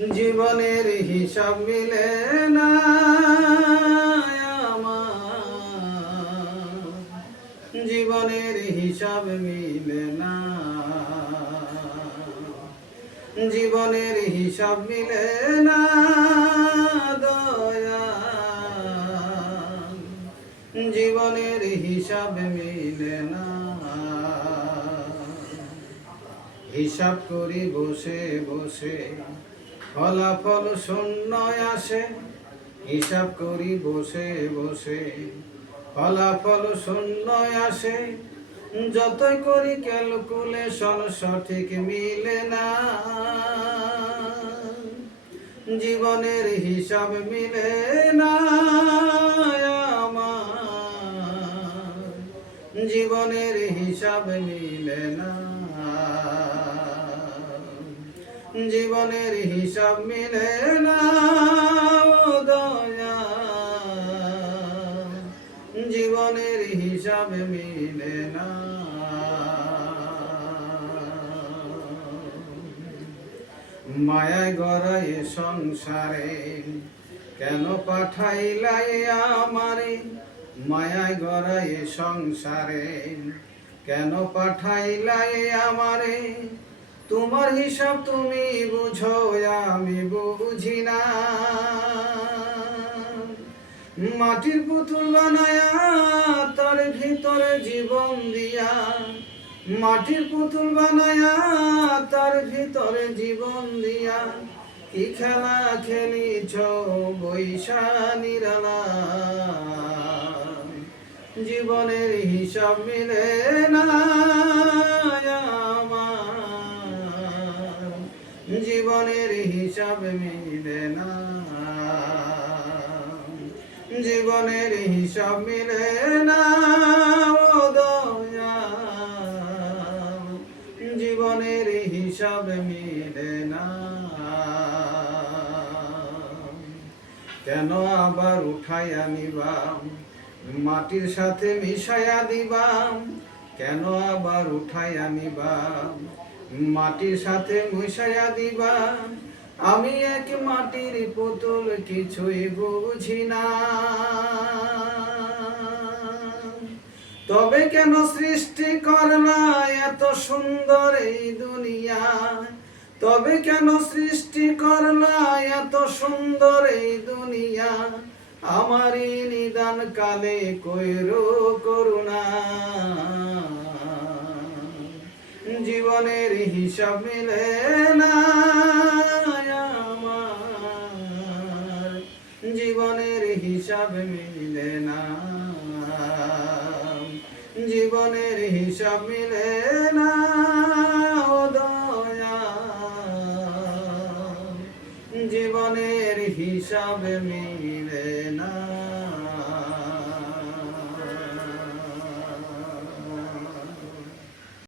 জীবনের হিসাব মিলে না আমার, জীবনের হিসাব মিলে না, জীবনের হিসাব মিলে না দয়াল, জীবনের হিসাব মিলে না। হিসাব করি বসে বসে ফলাফল শূন্য আসে, হিসাব করি বসে বসে ফলাফল শূন্য আসে, যতই করি ক্যালকুলেশন সঠিক মিলে না, জীবনের হিসাব মিলে না আমার, জীবনের হিসাব মিলে না, জীবনের হিসাব মিলে না দয়াল, জীবনের হিসাব মিলে না। মায়ায় গড়ায় সংসারে কেন পাঠাইলাই আমারে, মায়ায় গড়ায় সংসারে কেন পাঠাইলাই আমারে, তোমার হিসাব তুমি বুঝো আমি বুঝি না, মাটির পুতুল বানায়া তার ভিতরে জীবন দিয়া, মাটির পুতুল বানায়া তার ভিতরে জীবন দিয়া, কি খেলা খেলিছ বৈশা নিরালা, জীবনের হিসাব মিলে না আমার, জীবনের হিসাব মিলে না, জীবনের হিসাব মিলে না দয়াল, জীবনের হিসাব মিলে না। কেন আবার উঠাইয়া নিবাম মাটির সাথে মিশাইয়া দিবাম, কেন আবার উঠাইয়া নিবাম মাটির সাথে মিশাইয়া দিবাম, আমি এক মাটির পুতুল কিছুই বুঝি না, তবে কেন সৃষ্টি করলা এত সুন্দর এই দুনিয়া, তবে কেন সৃষ্টি করলা এত সুন্দর এই দুনিয়া, আমারই নিদান কালে কইরো করুণা, জীবনের হিসাব মিলে না আমার, জীবনের হিসাব মিলে না, জীবনের হিসাব মিলে না দয়াল, জীবনের হিসাব মিলে